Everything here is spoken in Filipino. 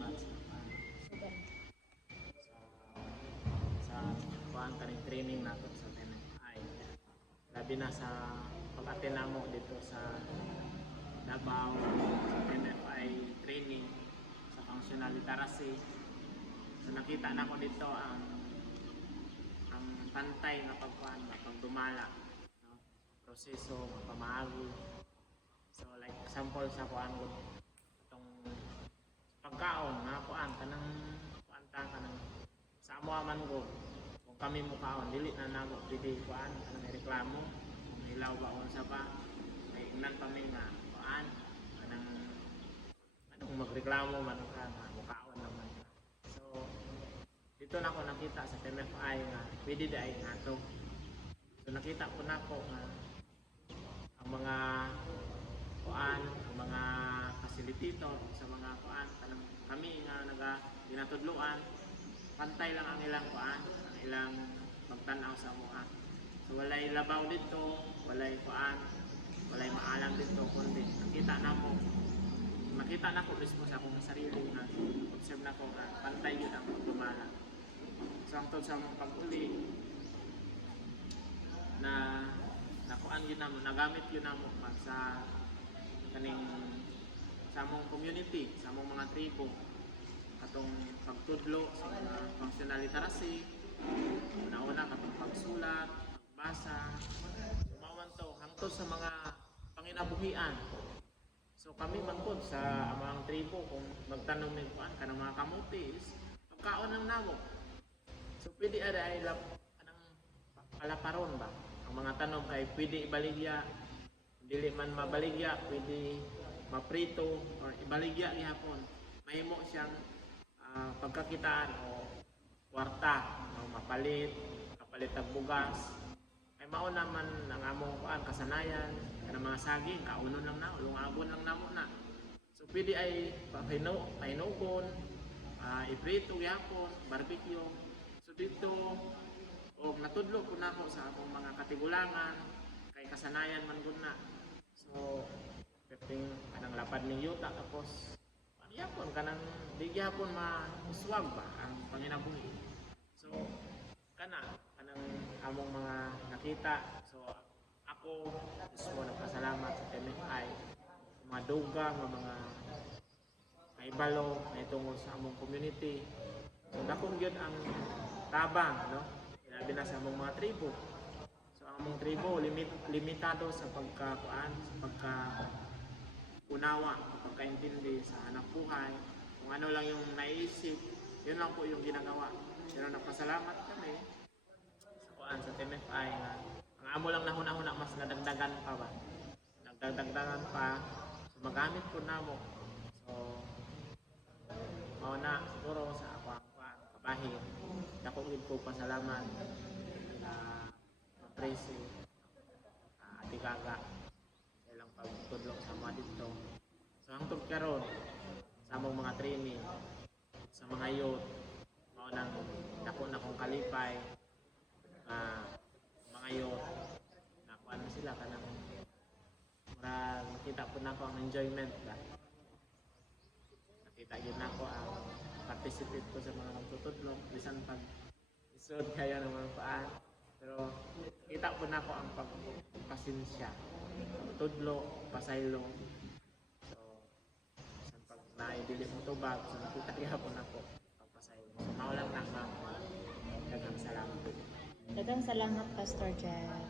salamat sa kuan kaning training nato sa NFI. Labi na sa pag-attend namo dito sa Davao sa NFI training sa functional literacy. So nakita na ko dito ang pantay na pagkuan, pagdumala, no? Proseso, pamaagi. So like example sa kuan ko itong pagkaon na kuan kanang kuanta kanang sa amo man ko kung kami mo kaon dili na namo pwede kuan kanang reklamo kung ilaw ba unsa ba may ingnan pa may nga kuan kanang anong magreklamo man ka nga mukaon naman ka. So dito na ako nakita sa TMFI nga pwede dai nga to. So nakita ko na ko nga ang mga kuan, ang mga facilitator sa mga kuan kanang kami nga ginatudloan pantay lang ang ilang kuan, ang ilang pagtan-aw sa amuha. So walay labaw dito, walay kuan, walay maalam dito kundi nakita na ko mismo sa akong sarili nga observe na ko nga pantay yun ang pagdumala. So ang tod sa mga pag-uli na nakuan yun namo, nagamit yun namo sa kaning sa among community, sa among mga tribo katong pagtudlo sa mga functional literacy, una-una katong pagsulat, pagbasa, umawan to hangtod sa mga panginabuhian. So kami mangkod sa amang tribo kung magtanom ng kuan kanang mga kamuti is pagkaon ng namo. So pwede ay anang palaparon ba ang mga tanom kay pwede ibaligya, dili man mabaligya, pwede maprito or ibaligya gihapon. Mahimo siyang pagkakitaan o kwarta o kapalit ang bugas. Ay mao naman ang among kuan kasanayan kanang mga saging kaunon lang na, lungagon lang namo na. So pwede ay pahinugon, iprito gihapon, barbecue. So dito og natudlo ko nako sa akong mga katigulangan kay kasanayan man gud na. So peping kanang lapad ning yuta tapos yapon kanang di gyapon mauswag ba ang panginabuhi. So kanang among mga nakita. So ako mismo nagpasalamat sa TMFI mga dugang mga kaibalo na tungod sa among community. So dakong gyud ang tabang, no? Ilabi na sa among mga tribo. So ang among tribo limitado sa pagkakuan, sa pagka-unawa, pagkaintindi sa hanap buhay. Kung ano lang yung naisip, yun lang po yung ginagawa. Pero nagpasalamat kami sa kuan sa TMFI na ang amo lang na huna-huna mas nadagdagan pa ba? Nagdagdagan pa. So magamit po namo. So mao na siguro sa ako kabahin. Dako gid ko pasalamat sa Tracy, Ate Gaga ilang pagtudlo sa mga dito. So hangtod karon sa among mga training sa mga youth mao nang dako na kong kalipay mga youth nakuha na sila kanang murag nakita po na ko ang enjoyment ba. Nakita yun na ko ang participate ko sa mga nagtutudlo bisan pag isod kaya ng mga paan. Pero kita po na ko ang pagpasensya, tudlo, pasaylo. So bisan pag naidili mo tubag, so nakita kaya po na ko pagpasaylo. So maulang na daghang salamat. Daghang salamat, Pastor Jeff.